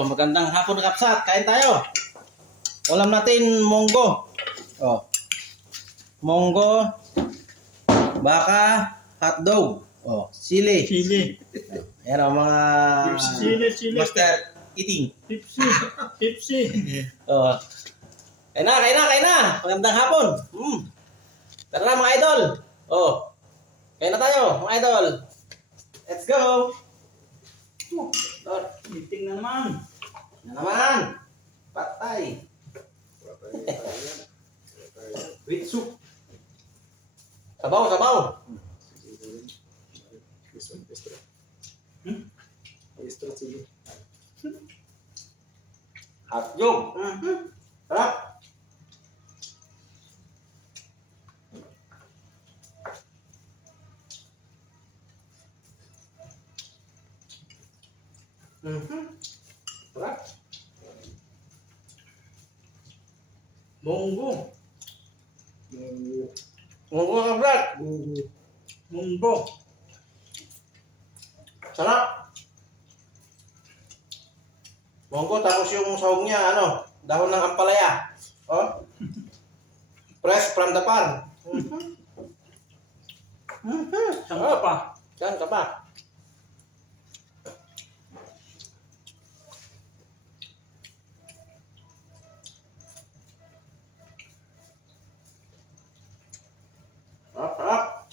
Oh, magandang hapon kapsat. Kain tayo. Ulam natin monggo. Oh. Monggo, baka, hotdog. Oh, sili. Chili. Yan ang mga Chili. master eating. Pepsi. Oh. Kain na. Magandang hapon. Tara na mga idol. Oh. Kain na tayo, mga idol. Let's go. Meeting na naman. Na naman. Patay. With soup. Sabaw. Hotdog. Sarap. Sarap. Monggo. Monggo ka, Brad. Monggo. Sarap. Monggo tapos yung sahog niya, dahon ng ampalaya. Oh. Fresh from the farm. Saan ka pa? Saan ka pa? Sarap.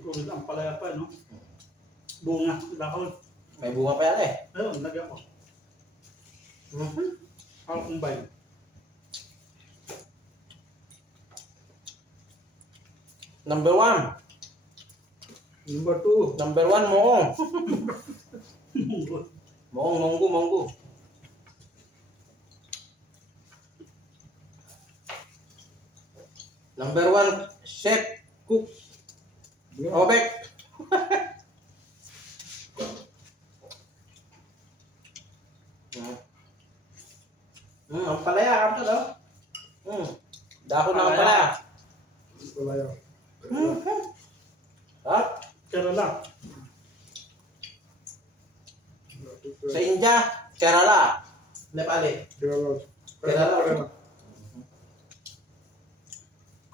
Kulod ang palaya pa, no? Bunga, dahon. May bunga pa yan eh. Ayun, lagyan ko. Ako kumbay. Number 1. Number 2. Number 1, moong. Monggo. Monggo. Number 1, chef, cook. Obek. Ang palaya, kapatid, oh. Dahon ng palaya. Ha? Kerala. Sa India, Kerala. Nepali. Kerala.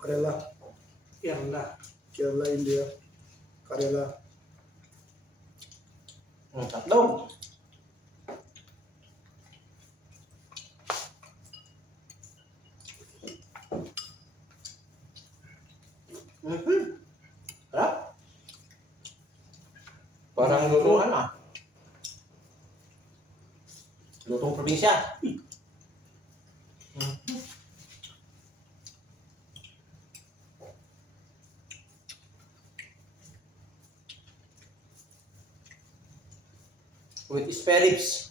Kerala. India, Kerala. Hotdog. Sarap. Parang lutong lutong probinsya. With spare ribs.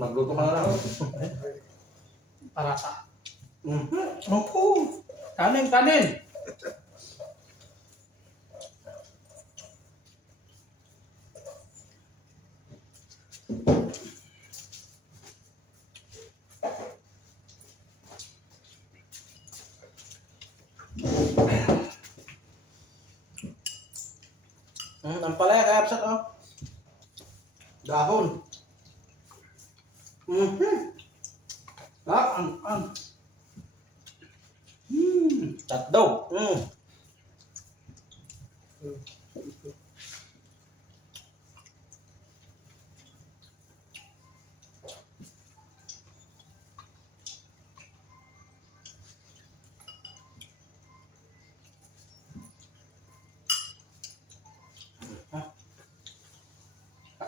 Magluto ka na lang. Parata. Opo. Kanin. Ang palaya kaya absat, oh. Dahon. Hotdog.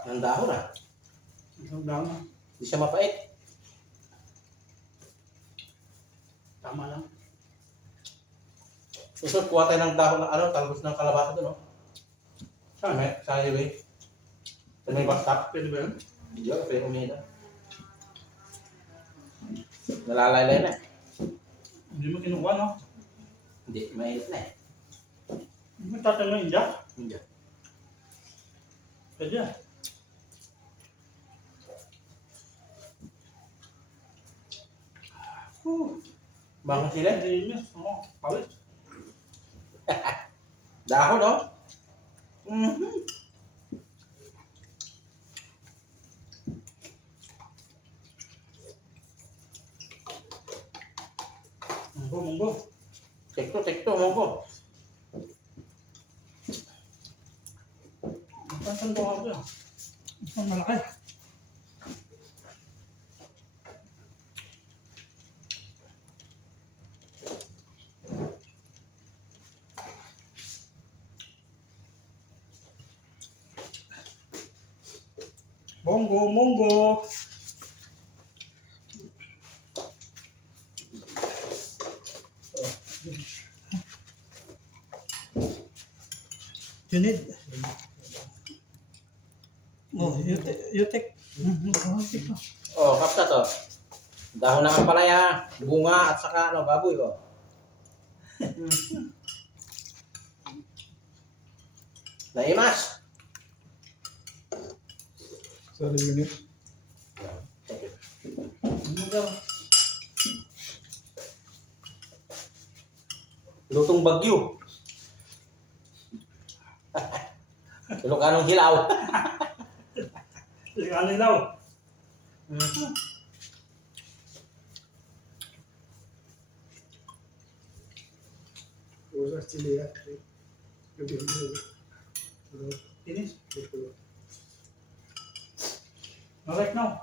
Ang dahon, Isang dama. Hindi siya mapait. Tama lang. Gusto, kuha tayo ng dahon ng talbos ng kalabasa doon, no? Saan? Sa highway. Sa may bus stop. Pwede ba yun? Hindi ako, pero umida. Nalalaylay na. Hindi mo kinuha, no? Hindi, mainit na eh. Hindi mo tatanungin dyan. Hindi. Pwede yan. Bangon sila. Hindi niya. Oo, pawis. Dahon, no? Mhm. Munggo. Tekto, monggo. Saan ko ako yan? Isang malaki. Monggo. You need. Oh, you take. Oh, kapsa to. Dahon ng palaya, bunga at saka baboy ko. Naimas. Sorry, unit. Lutong bagyo. Ilocanong hilaw. Ano daw? Usas chili ya. Jadi Finish. Alright now.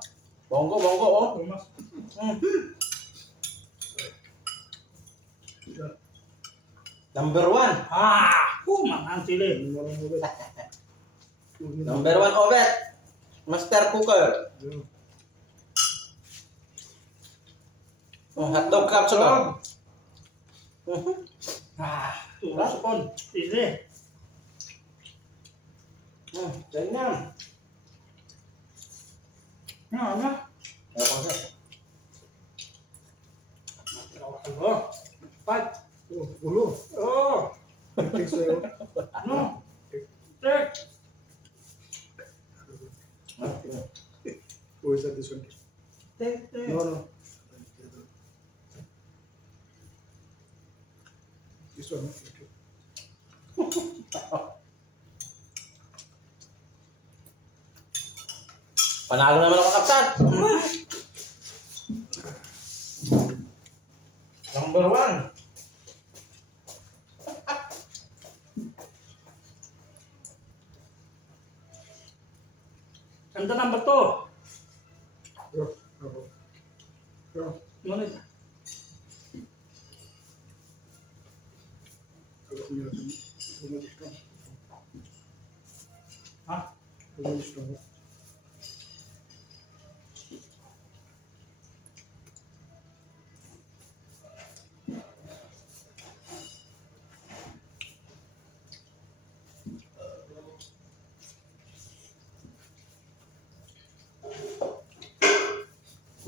Monggo, oh. Tumas. Number 1. Mangan sili. Number 1, Obet. Master cooker. Hotdog capsule. Tumas pon. Sili. Ganyan. Ano? Pat. Oh, bulu. Oh. Fix saya. No. Take. Who is that this one? Take. No, no. This one. Okay. Panalo naman ako kapsat. Number 1. Ganda number 2. Go. Go. Go. Ngunit. Kalau punya rumah strong. Ha? Rumah strong.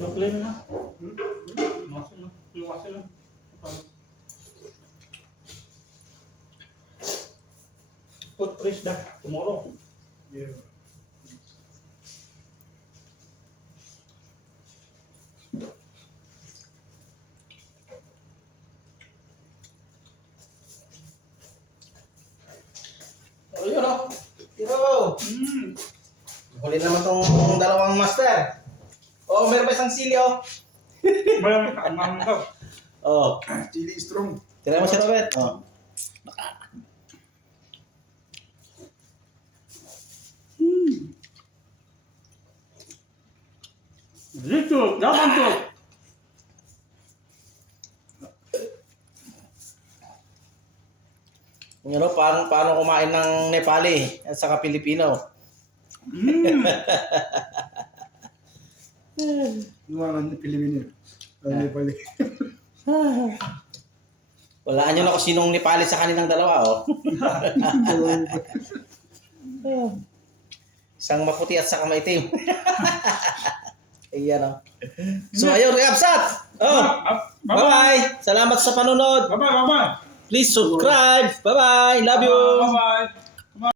Yung clean na. Masuk na. Iwasin na. Put fresh that tomorrow. Yeah. Oh, yun o. Hero. Huli naman tong dalawang master. Oh, meron pa isang sili oh. Bayang kaamang daw. Oh, Chili strong. tira mo si Robert. Oh. Dito, daman to. You know, paano kumain ng Nepali at saka Pilipino. Luangan Pilipino. Ano pala? Walaan nyo na kung sinong nipali sa kaninang dalawa, oh. Isang maputi at saka maitim. Ayan, oh. So, ayun, Reabsat! Oh, bye-bye! Salamat sa panunod! Bye-bye, bye-bye. Please subscribe! Bye-bye! Love you! Bye-bye.